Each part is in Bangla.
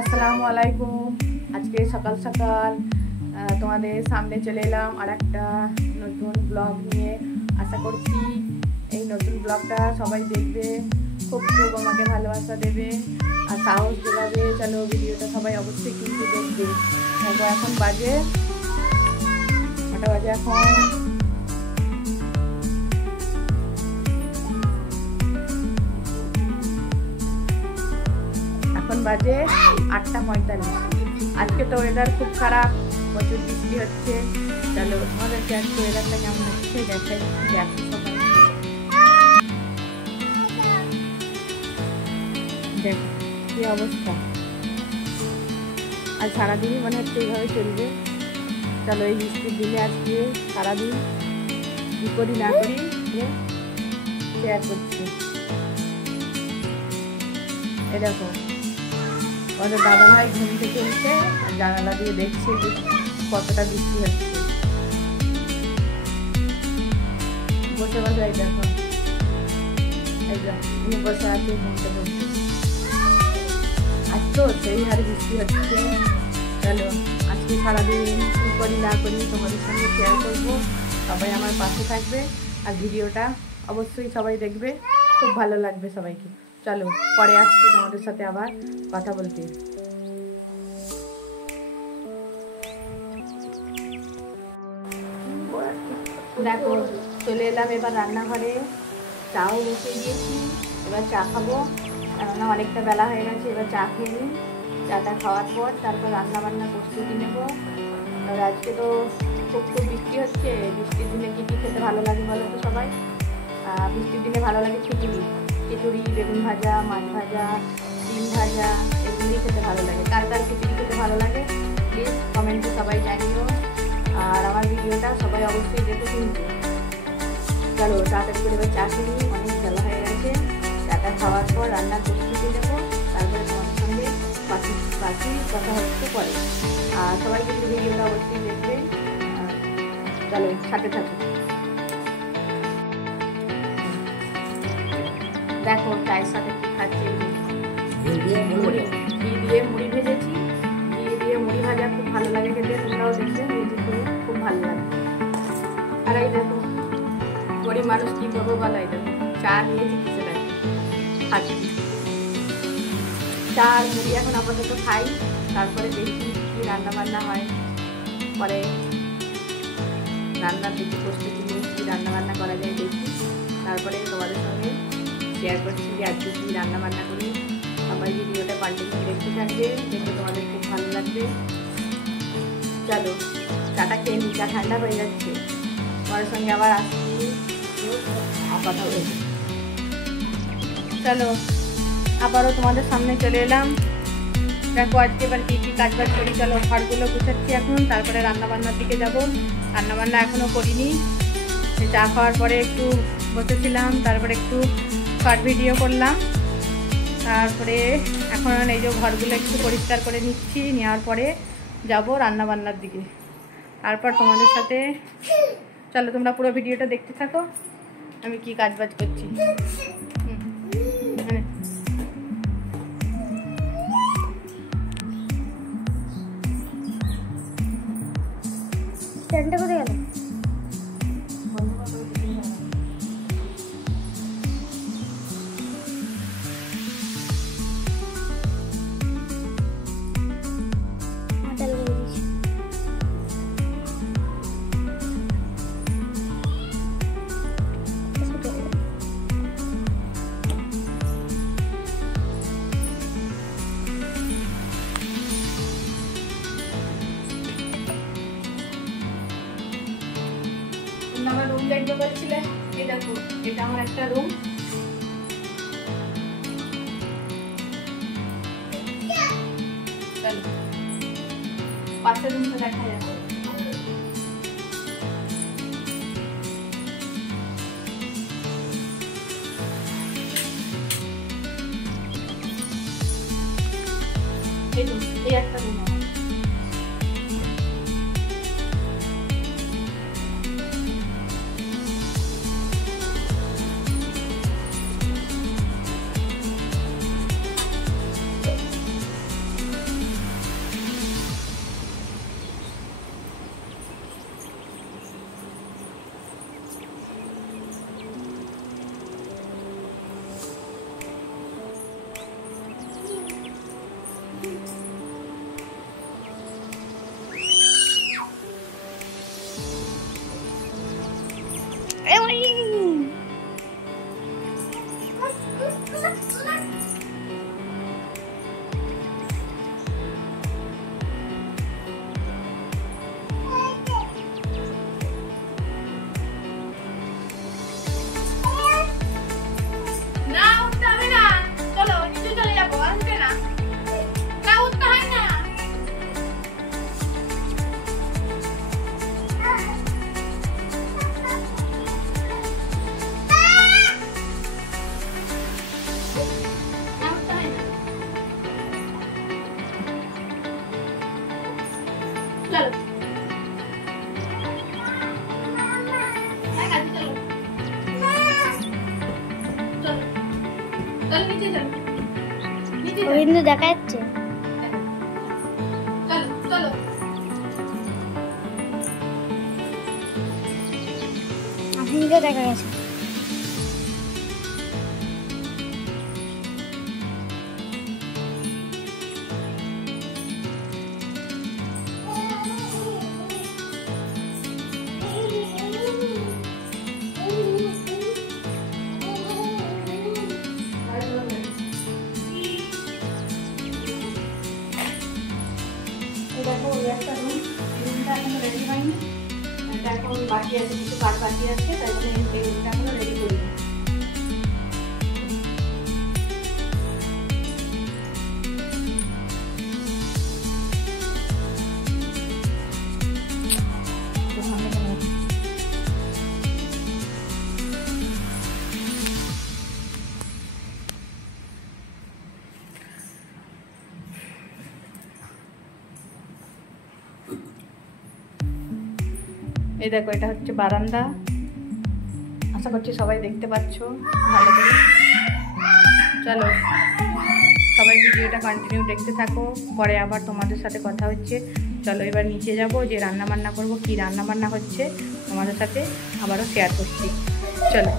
আসসালামু আলাইকুম। আজকে সকাল সকাল তোমাদের সামনে চলে এলাম আর একটা নতুন ব্লগ নিয়ে। আশা করছি এই নতুন ব্লগটা সবাই দেখবে, খুব খুব আমাকে ভালোবাসা দেবে আর সাহস যোগাবে। চলো ভিডিওটা সবাই অবশ্যই কিন্তু দেখবে। দেখো এখন বাজে 8টা বাজে, এখন বাজে 8:45। আজকে তো ওয়েদার খুব খারাপ, প্রচুর বৃষ্টি হচ্ছে। চলো আমাদেরকে আজকে ওয়েদারটা কেমন হচ্ছে দেখি সবাই। দেখ কি অবস্থা, আর সারাদিনই মনে হচ্ছে এইভাবে চলবে। চলো এই বৃষ্টির দিনে আজকে সারাদিন কী করি না করি শেয়ার করছি। এ দেখো আমাদের দাদা ভাই ঘুম থেকে উঠে আর জানালা দিয়ে দেখছে যে কতটা বৃষ্টি হচ্ছে। বসে বসে এই দেখো, এই উনি বসে আছে ঘুমতে ঘুমতে। আজ তো সেই হারে বৃষ্টি হচ্ছে। চলো আজকে সারাদিন কী করি না করি তোমাদের সঙ্গে শেয়ার করবো। সবাই আমার পাশে থাকবে আর ভিডিওটা অবশ্যই সবাই দেখবে, খুব ভালো লাগবে সবাইকে। চলো পরে আসছি তোমাদের সাথে আবার কথা বলতে। দেখো চলে এলাম এবার রান্নাঘরে, চাও বসিয়ে দিয়েছি। এবার চা খাবো, কেননা অনেকটা বেলা হয়ে গেছে। এবার চা খেয়ে নিই, চাটা খাওয়ার পর তারপর রান্না বান্না প্রস্তুতি নেব। আর আজকে তো খুব বৃষ্টি হচ্ছে। বৃষ্টির দিনে কী কী খেতে ভালো লাগে বলো তো সবাই? বৃষ্টির দিনে ভালো লাগে খিচুড়ি, বেগুন ভাজা, মাছ ভাজা, ডিম ভাজা, এগুলি খেতে ভালো লাগে। কার কার খিচুড়ি খেতে ভালো লাগে প্লিজ কমেন্টে সবাই জানিও। আর আমার ভিডিওটা সবাই অবশ্যই দেখে কিন্তু। চলো তাড়াতাড়ি করে এবার চা খেয়ে নিই, অনেক বেলা হয়ে গেছে। চাটা খাওয়ার পর রান্নার প্রস্তুতি দেবো, তারপরে তোমাদের সঙ্গে বাকি কথা হচ্ছে পরে। আর সবাই কিন্তু ভিডিওটা অবশ্যই দেখবে। চলো সাথে থাকো। দেখো চায়ের সাথে কি খাচ্ছি, ঘি দিয়ে মুড়ি ভেজেছি। ঘি দিয়ে মুড়ি ভাজা খুব ভালো লাগে খেতে, তোমরাও দেখবে ভেজে করে খুব ভালো লাগে। আর এই দেখো গরিব মানুষ কি করবো বলো, এই দেখো চা নিয়েছি কিছু লাগে খাচ্ছি। চা আর মুড়ি এখন আপাতত খাই, তারপরে দেখি কি রান্না বান্না হয়। পরে রান্নার দেখি প্রস্তুতি নিয়ে কী রান্না বান্না করা যায় দেখি, তারপরে তোমাদের সঙ্গে শেয়ার করছি যে আজকে কী রান্না বান্না করি। সবাই ভিডিওটা কন্টিনিউ দেখতে থাকবে, দেখে তোমাদের খুব ভালো লাগবে। চলো চাটা খেয়ে নিই, চা ঠান্ডা হয়ে যাচ্ছে। তোমার সঙ্গে আবার আসছি কথা বলছি। চলো আবারও তোমাদের সামনে চলে এলাম। দেখো আজকে এবার কী কী কাজ বাজ করি। চলো ঘরগুলো গুছাচ্ছি এখন, তারপরে রান্নাবান্নার দিকে যাব। রান্নাবান্না এখনও করিনি। চা খাওয়ার পরে একটু বসেছিলাম, তারপরে একটু শর্ট ভিডিও করলাম। তারপরে এখন এই যে ঘরগুলো একটু পরিষ্কার করে নিচ্ছি, নেওয়ার পরে যাব রান্নাবান্নার দিকে। তারপর তোমাদের সাথে চলো তোমরা পুরো ভিডিওটা দেখতে থাকো আমি কি কাজ বাজ করছি। স্ট্যান্ডটা কোথায় গেল? আমার রুম দেখতে পাচ্ছিলে, এই দেখো এটা আমার একটা রুম। চলো পাশের রুমটা দেখা যাবে। এই একটা রুম আমার। কিন্তু দেখা যাচ্ছে আপনি দেখা গেছে দেখো একটা রুমটা এখনো রেডি হয়নি, এখন বাকি আছে, কিছু কাজ বাকি আছে, তাই জন্য এই রুমটা এখনো রেডি করিনি। এই দেখো, এটা হচ্ছে বারান্দা। আশা করছি সবাই দেখতে পাচ্ছ ভালো করে। চলো সবাই ভিডিওটা কন্টিনিউ দেখতে থাকো, পরে আবার তোমাদের সাথে কথা হচ্ছে। চলো এবার নিচে যাব, যে রান্না বান্না করবো, কি রান্না বান্না হচ্ছে তোমাদের সাথে আবারও শেয়ার করছি। চলো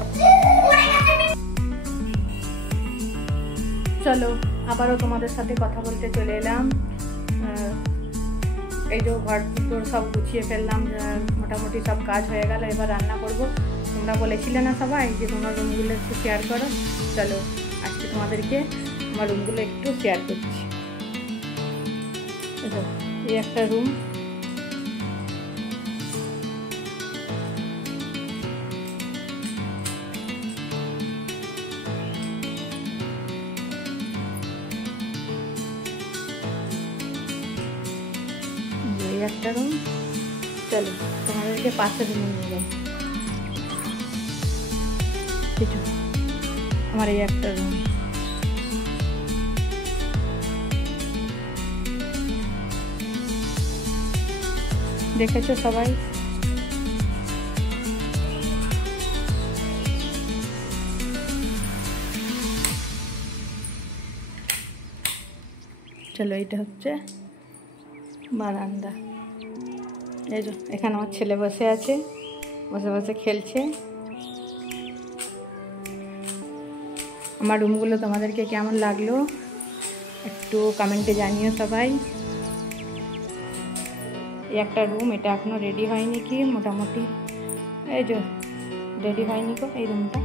চলো আবারও তোমাদের সাথে কথা বলতে চলে এলাম। এই যে ঘর তোর সব গুছিয়ে ফেললাম, মোটামুটি সব কাজ হয়ে গেল। এবার রান্না করব। তোমরা বলেছিলে না সবাই যে তোমার রুমগুলো একটু শেয়ার করো, চলো আজকে তোমাদেরকে আমার রুমগুলো একটু শেয়ার করছি। এই একটা রুম, একটা রুম। চলো তোমাদেরকে পাশের রুমে নিয়ে যাই। কিছু আমার এই একটা রুম, দেখেছো সবাই? চলো এইটা হচ্ছে বারান্দা। এই যে এখানে আমার ছেলে বসে আছে, বসে বসে খেলছে। আমার রুমগুলো তোমাদেরকে কেমন লাগলো একটু কমেন্টে জানিও সবাই। এই একটা রুম, এটা এখনো রেডি হয়নি, কি মোটামুটি এই যে রেডি হয়নি গো এই রুমটা।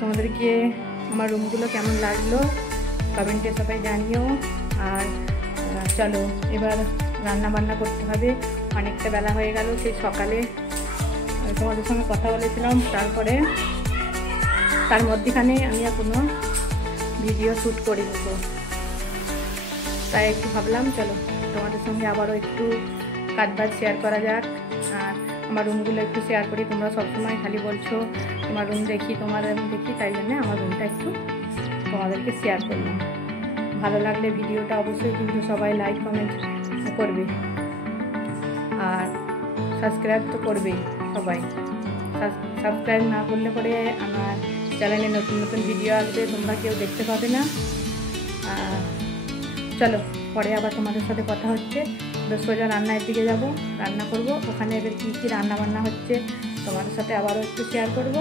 তোমাদেরকে আমার রুমগুলো কেমন লাগলো কমেন্টে সবাই জানিও। আর চলো এবার রান্না বান্না করতে হবে, অনেকটা বেলা হয়ে গেল। সেই সকালে তোমাদের সঙ্গে কথা বলেছিলাম, তারপরে তার মধ্যেখানে আমি আর কোনো ভিডিও শ্যুট করে দেবো, তাই একটু ভাবলাম চলো তোমাদের সঙ্গে আবারও একটু কাজবাজ শেয়ার করা যাক। আর আমার রুমগুলো একটু শেয়ার করি। তোমরা সবসময় খালি বলছো তোমার রুম দেখি, তোমার রুম দেখি, তাই জন্য আমার রুমটা একটু তোমাদেরকে শেয়ার করলাম। ভালো লাগলে ভিডিওটা অবশ্যই কিন্তু সবাই লাইক কমেন্ট করবে, আর সাবস্ক্রাইব তো করবেই সবাই। সাবস্ক্রাইব না করলে পরে আমার চ্যানেলে নতুন নতুন ভিডিও আসবে, তোমরা কেউ দেখতে পাবে না। চলো পরে আবার তোমাদের সাথে কথা হচ্ছে। সোজা রান্নার দিকে যাব, রান্না করব। ওখানে এবার কী কী রান্না বান্না হচ্ছে তোমাদের সাথে আবারও একটু শেয়ার করব।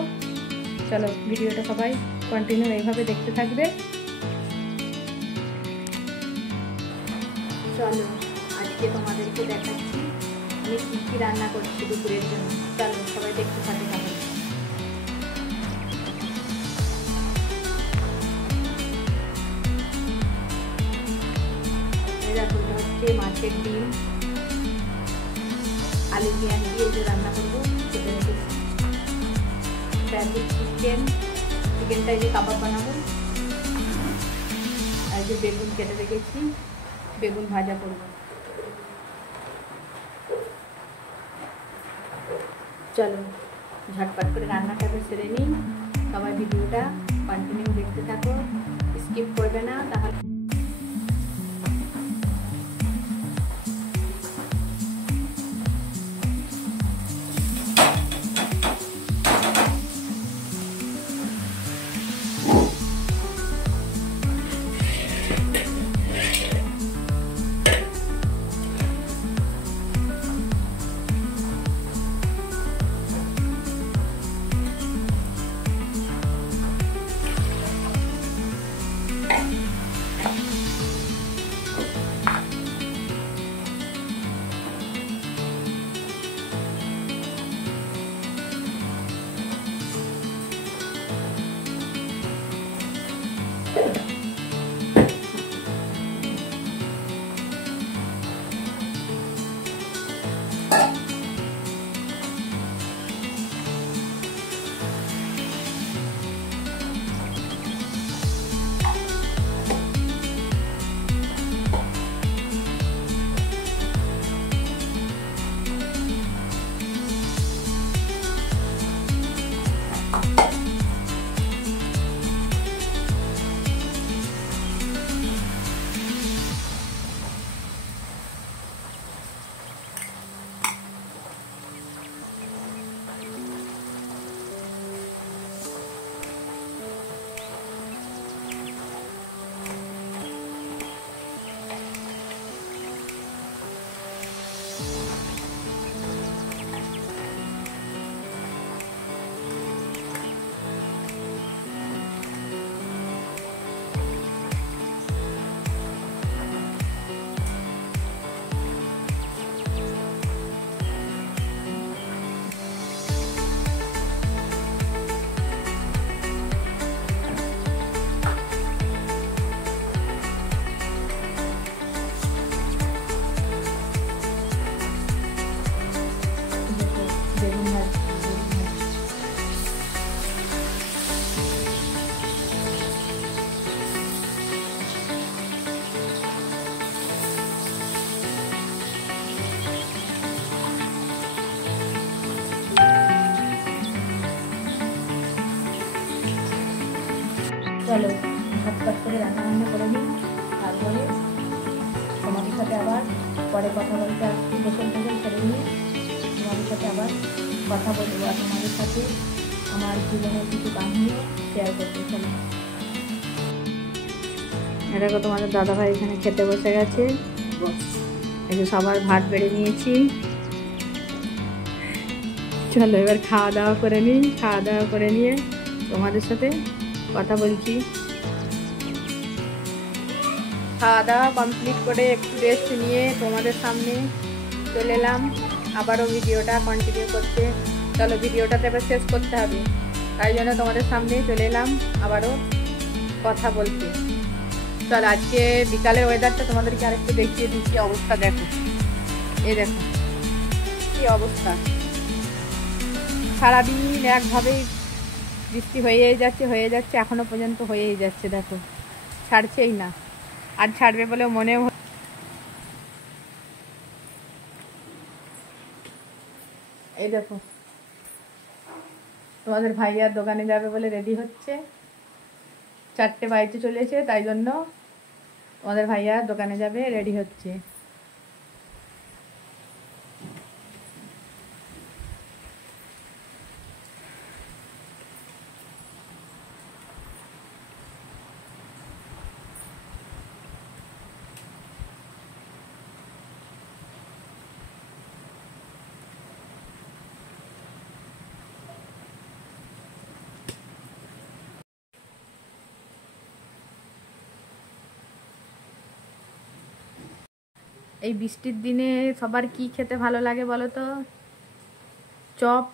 চলো ভিডিওটা সবাই কন্টিনিউ এইভাবে দেখতে থাকবে। চলো আজকে তোমাদেরকে দেখাচ্ছি আমি কী কী রান্না করছি দুপুরের জন্য। চলো সবাই দেখতে থাকবে। তাহলে দেখো, এটা হচ্ছে মাছের ডিম আলু পেঁয়াজ দিয়ে যে রান্না করবো সেটা রেখেছি। চিকেনটা এই যে কাবাব বানাবো। আর যে বেগুন কেটে রেখেছি, বেগুন ভাজা করবো। চলো ঝটপট করে রান্নাটা সেরে নিই। সবাই ভিডিওটা কন্টিনিউ দেখতে থাকো, স্কিপ করবে না তাহলে। চলো ঝটপট করে রান্না করে নিই, তারপরে তোমাদের সাথে আবার পরে কথা বলতে আসছি। গোসল করে নিয়ে তোমাদের সাথে আবার কথা বলবো আর তোমাদের সাথে আমার জীবনের কিছু কাহিনীও শেয়ার করতে। চলো দেখো তোমাদের দাদাভাই এখানে খেতে বসে গেছে। এই যে সবার ভাত বেড়ে নিয়েছি। চলো এবার খাওয়া দাওয়া করে নিই। খাওয়া দাওয়া করে নিয়ে তোমাদের সাথে কথা বলছি। খাওয়া দাওয়া কমপ্লিট করে একটু রেস্ট নিয়ে তোমাদের সামনে চলে এলাম আবারও ভিডিওটা কন্টিনিউ করতে। চলো ভিডিওটাতে এবার শেষ করতে হবে, তাই জন্য তোমাদের সামনে চলে এলাম আবারও কথা বলতে। চলো আজকে বিকালের ওয়েদারটা তোমাদেরকে আরেকটু দেখিয়ে দিচ্ছি। অবস্থা দেখো, এই দেখো কী অবস্থা। সারাদিন একভাবেই বৃষ্টি হয়েই যাচ্ছে এখনো পর্যন্ত হয়েই যাচ্ছে। দেখো ছাড়ছেই না, আর ছাড়বে বলে মনেও। এই দেখো তোমাদের ভাইয়ার দোকানে যাবে বলে রেডি হচ্ছে। 4টে বাড়িতে চলেছে, তাই জন্য তোমাদের ভাইয়া দোকানে যাবে, রেডি হচ্ছে। এই বৃষ্টির দিনে সবার কি খেতে ভালো লাগে বলো তো? চপ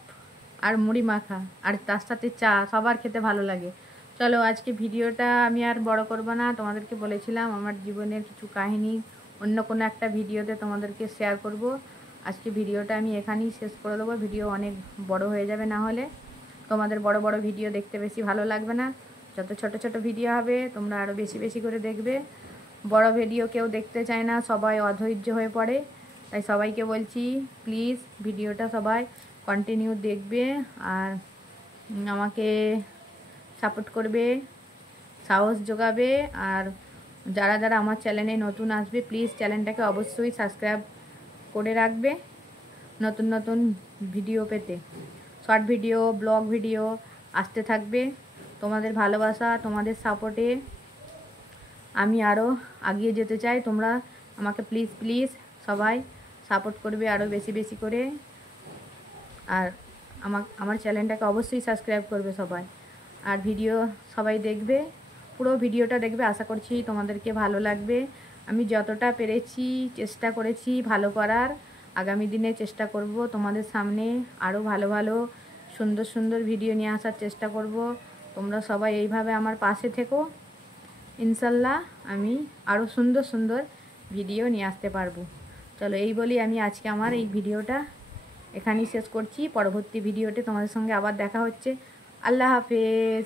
আর মুড়ি মাখা আর তার সাথে চা সবার খেতে ভালো লাগে। চলো আজকে ভিডিওটা আমি আর বড় করব না, তোমাদেরকে বলেছিলাম আমার জীবনের কিছু কাহিনী অন্য কোনো একটা ভিডিওতে তোমাদেরকে শেয়ার করব। আজকে ভিডিওটা আমি এখানেই শেষ করে দেবো, ভিডিও অনেক বড় হয়ে যাবে, না হলে তোমাদের বড় বড় ভিডিও দেখতে বেশি ভালো লাগবে না। যত ছোট ছোট ভিডিও হবে তোমরা আরও বেশি বেশি করে দেখবে। বড় ভিডিও কেউ দেখতে চায় না, সবাই অধৈর্য হয়ে পড়ে। তাই সবাইকে বলছি প্লিজ ভিডিওটা সবাই কন্টিনিউ দেখবে আর আমাকে সাপোর্ট করবে, সাহস যোগাবে। আর যারা যারা আমার চ্যানেলে নতুন আসবে প্লিজ চ্যানেলটাকে অবশ্যই সাবস্ক্রাইব করে রাখবে নতুন নতুন ভিডিও পেতে। শর্ট ভিডিও, ব্লগ ভিডিও আসতে থাকবে। তোমাদের ভালোবাসা, তোমাদের সাপোর্টে আমি আরও এগিয়ে যেতে চাই। তোমরা আমাকে প্লিজ প্লিজ সবাই সাপোর্ট করবে আরও বেশি বেশি করে। আর আমার চ্যানেলটাকে অবশ্যই সাবস্ক্রাইব করবে সবাই। আর ভিডিও সবাই দেখবে, পুরো ভিডিওটা দেখবে, আশা করছি তোমাদেরকে ভালো লাগবে। আমি যতটা পেরেছি চেষ্টা করেছি ভালো করার, আগামী দিনে চেষ্টা করব তোমাদের সামনে আরও ভালো ভালো সুন্দর সুন্দর ভিডিও নিয়ে আসার চেষ্টা করব। তোমরা সবাই এইভাবে আমার পাশে থেকো, ইনশাল্লাহ আমি আরও সুন্দর সুন্দর ভিডিও নিয়ে আসতে পারবো। চলো এই বলি আমি আজকে আমার এই ভিডিওটা এখানেই শেষ করছি। পরবর্তী ভিডিওতে তোমাদের সঙ্গে আবার দেখা হচ্ছে। আল্লাহ হাফেজ।